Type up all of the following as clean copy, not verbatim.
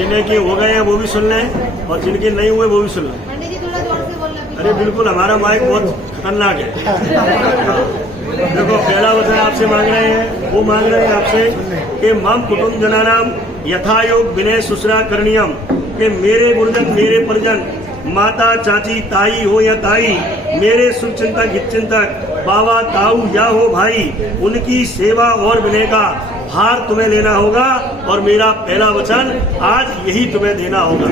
जिन्हें की हो गए हैं वो भी सुन लें और जिनके नहीं हुए वो भी सुन लें। पंडित जी थोड़ा जोर से बोलना। अरे बिल्कुल, हमारा माइक बहुत खतरनाक है। देखो, पहला वचन आपसे मांग रहे हैं, वो मांग रहे हैं आपसे कि मम कुटुंब जनानाम यथायोग विनय सुसरा करणीयम, कि मेरे गुरुजन, मेरे परिजन, माता, चाची, ताई हो या ताई, मेरे शुभ चिंतक, हित चिंतक, बाबा, ताऊ या हो भाई, उनकी सेवा और विनय का भार तुम्हें लेना होगा। और मेरा पहला वचन आज यही तुम्हें देना होगा।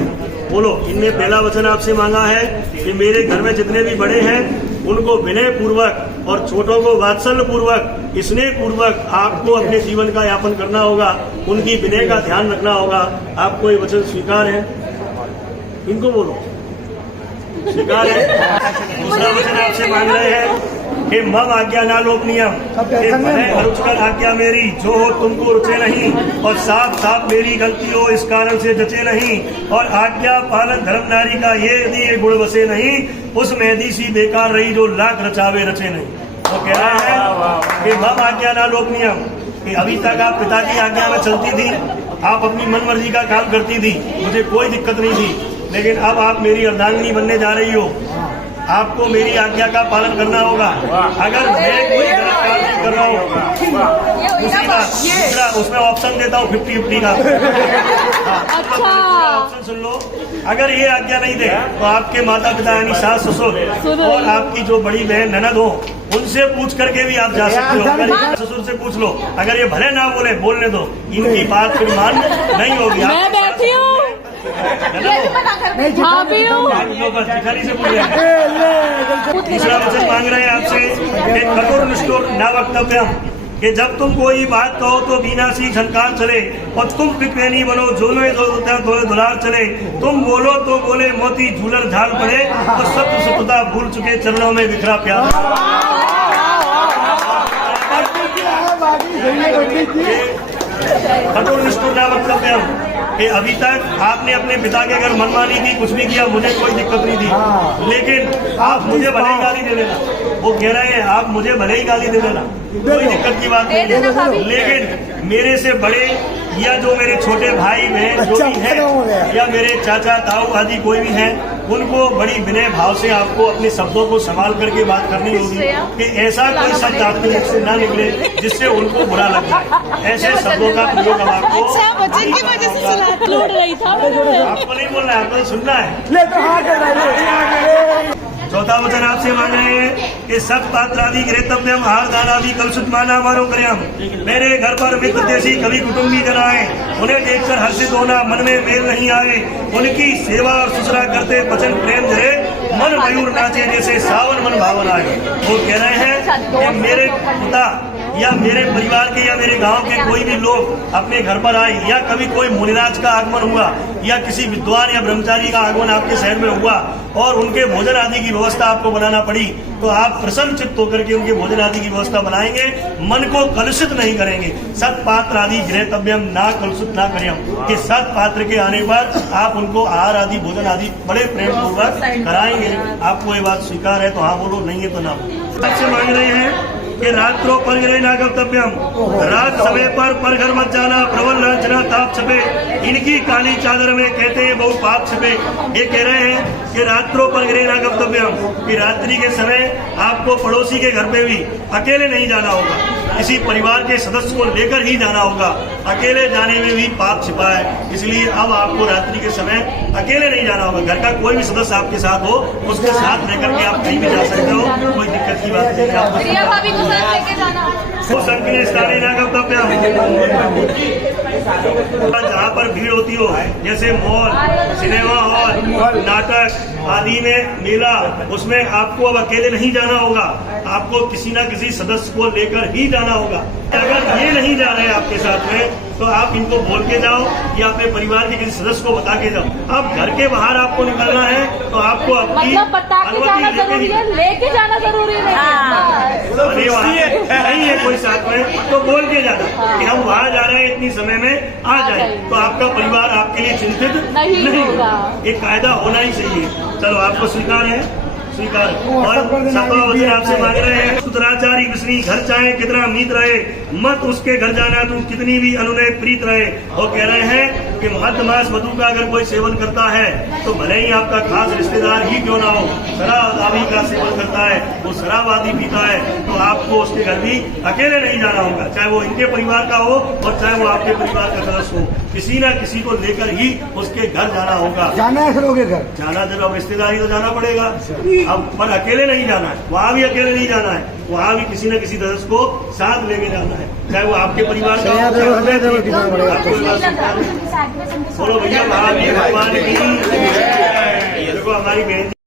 बोलो, इनने पहला वचन आपसे मांगा है कि मेरे घर में जितने भी बड़े हैं उनको विनय पूर्वक और छोटों को वात्सल्य पूर्वक, स्नेह पूर्वक आपको अपने जीवन का यापन करना होगा, उनकी विनय का ध्यान रखना होगा। आपको ये वचन स्वीकार है? इनको बोलो, स्वीकार है? दूसरा वचन आपसे मांग रहे हैं कि मम आज्ञा ना लोपनियम, अरुचकर आज्ञा मेरी, जो हो तुमको रुचे नहीं, और साफ साफ मेरी गलती हो इस कारण से जचे नहीं, और आज्ञा पालन धर्म नारी का ये यदि ये गुण बसे नहीं, उस मेहदी सी बेकार रही जो लाख रचावे रचे नहीं। तो कह रहे हैं कि मम आज्ञा ना लोपनियम, कि अभी तक आप पिता की आज्ञा में चलती थी, आप अपनी मन मर्जी का काम करती थी, मुझे कोई दिक्कत नहीं थी, लेकिन अब आप मेरी अर्धांगिनी बनने जा रही हो, आपको मेरी आज्ञा का पालन करना होगा। अगर मैं कोई गलत काम नहीं कर रहा हूँ, दूसरा उसमें ऑप्शन देता हूँ 50-50 का। अच्छा, ऑप्शन सुन लो। अगर ये आज्ञा नहीं दे तो आपके माता पिता यानी सास ससुर और आपकी जो बड़ी बहन ननद हो, उनसे पूछ करके भी आप जा सकते हो। अगर ससुर से पूछ लो, अगर ये भले ना बोले, बोलने दो, इनकी बात फिर मान नहीं होगी। मैं बैठी हूँ, दूसरा वचन मांग रहे हैं आपसे कि कठोर निष्ठुर न वक्तव्यम, कि जब तुम कोई बात कहो तो बिना सी झनकार चले, और तुम पिकवेनी बनो जो में दो दुलार चले, तुम बोलो तो बोले मोती झूलर झाल पड़े, और सत्य सत्यता भूल चुके चरणों में बिखरा प्यार। कठोर निष्ठुर न वक्तव्यम, कि अभी तक आपने अपने पिता के घर मनमानी की, कुछ भी किया, मुझे कोई दिक्कत नहीं थी, लेकिन आप मुझे भले ही गाली दे देना। वो कह रहे हैं आप मुझे भले ही गाली दे देना, कोई दिक्कत की बात नहीं है, लेकिन मेरे से बड़े या जो मेरे छोटे भाई बहन जो भी हैं, या मेरे चाचा ताऊ आदि कोई भी हैं, उनको बड़ी विनय भाव से आपको अपने शब्दों को संभाल करके बात करनी होगी, कि ऐसा कोई शब्द आपके मुख से ना निकले जिससे उनको बुरा लगे। ऐसे शब्दों का प्रयोग अब आपको लूट रही था, आपको नहीं बोलना है, आपको सुनना है। चौथा वचन आपसे मांग रहे हैं कि सत पात्र आदि गृहतव्यम आहार दान आदि कलुषित माना मारो कर्यम, मेरे घर पर मित्र देशी कभी कुटुंबी जन आए, उन्हें देखकर हर्षित होना, मन में मेल नहीं आए, उनकी सेवा और सुसरा करते वचन प्रेम धरे, मन मयूर नाचे जैसे सावन मन भावन आए। वो कह रहे हैं कि मेरे पिता या मेरे परिवार के या मेरे गांव के कोई भी लोग अपने घर पर आए, या कभी कोई मुनिराज का आगमन हुआ, या किसी विद्वान या ब्रह्मचारी का आगमन आपके शहर में हुआ, और उनके भोजन आदि की व्यवस्था आपको बनाना पड़ी, तो आप प्रसन्न चित्त होकर के उनके भोजन आदि की व्यवस्था बनाएंगे, मन को कलुषित नहीं करेंगे। सत पात्र आदि गृहतव्यम ना कलुषित ना करें, कि सत पात्र के आने पर आप उनको आहार आदि भोजन आदि बड़े प्रेम पूर्वक कराएंगे। आपको ये बात स्वीकार है तो हाँ बोलो, नहीं है तो ना बोलो। आपसे मांग रहे हैं कि रात्रो परगृह ना गंतव्यम, रात समय पर घर मत जाना, प्रबल लांछना ताप छपे, इनकी काली चादर में कहते हैं बहुत पाप छपे। ये कह रहे हैं कि रात्रो परगृह ना गंतव्यम, कि रात्रि के समय आपको पड़ोसी के घर पे भी अकेले नहीं जाना होगा, किसी परिवार के सदस्य को लेकर ही जाना होगा। अकेले जाने में भी पाप छिपा है, इसलिए अब आपको रात्रि के समय अकेले नहीं जाना होगा। घर का कोई भी सदस्य आपके साथ हो, उसके साथ लेकर के आप कहीं भी जा सकते हो, कोई दिक्कत की बात नहीं है। जहाँ पर भीड़ होती हो, जैसे मॉल, सिनेमा हॉल, नाटक आदि में, मेला, उसमें आपको अब अकेले नहीं जाना होगा, आपको किसी न किसी सदस्य को लेकर ही जाना होगा। अगर ये नहीं जा रहे आपके साथ में तो आप इनको बोल के जाओ या अपने परिवार के किसी सदस्य को बता के जाओ। अब घर के बाहर आपको निकलना है तो आपको अपनी लेके जाना जरूरी नहीं है कोई साथ में, तो बोल के जाना कि हम वहाँ जा रहे हैं, इतनी समय में आ जाए, तो आपका परिवार आपके लिए चिंतित नहीं होगा। एक कायदा होना ही चाहिए। चलो, आपको स्वीकार है? स्वीकार। और सतवा वचन आपसे मांग रहे हैं, सुतराचारी विष्णु घर चाहे कितना मीत रहे, मत उसके घर जाना तू कितनी भी अनुनय प्रीत रहे। वो कह रहे हैं कि मद मांस मधु का अगर कोई सेवन करता है तो भले ही आपका खास रिश्तेदार ही क्यों ना हो, शराब आदि का सेवन करता है, वो शराब आदि पीता है, तो आपको उसके घर भी अकेले नहीं जाना होगा, चाहे वो इनके परिवार का हो और चाहे वो आपके परिवार का सदस्य हो, किसी न किसी को लेकर ही उसके घर जाना होगा। जाना है लोगों के घर, जाना जरूर, रिश्तेदारी तो जाना पड़ेगा अब, पर अकेले नहीं जाना है, वहाँ भी अकेले नहीं जाना है, वहाँ भी किसी न किसी सदस्य को साथ लेके जाना है, चाहे वो आपके परिवार का हो, बोलो भैया महावीर भगवान की। देखो हमारी बहन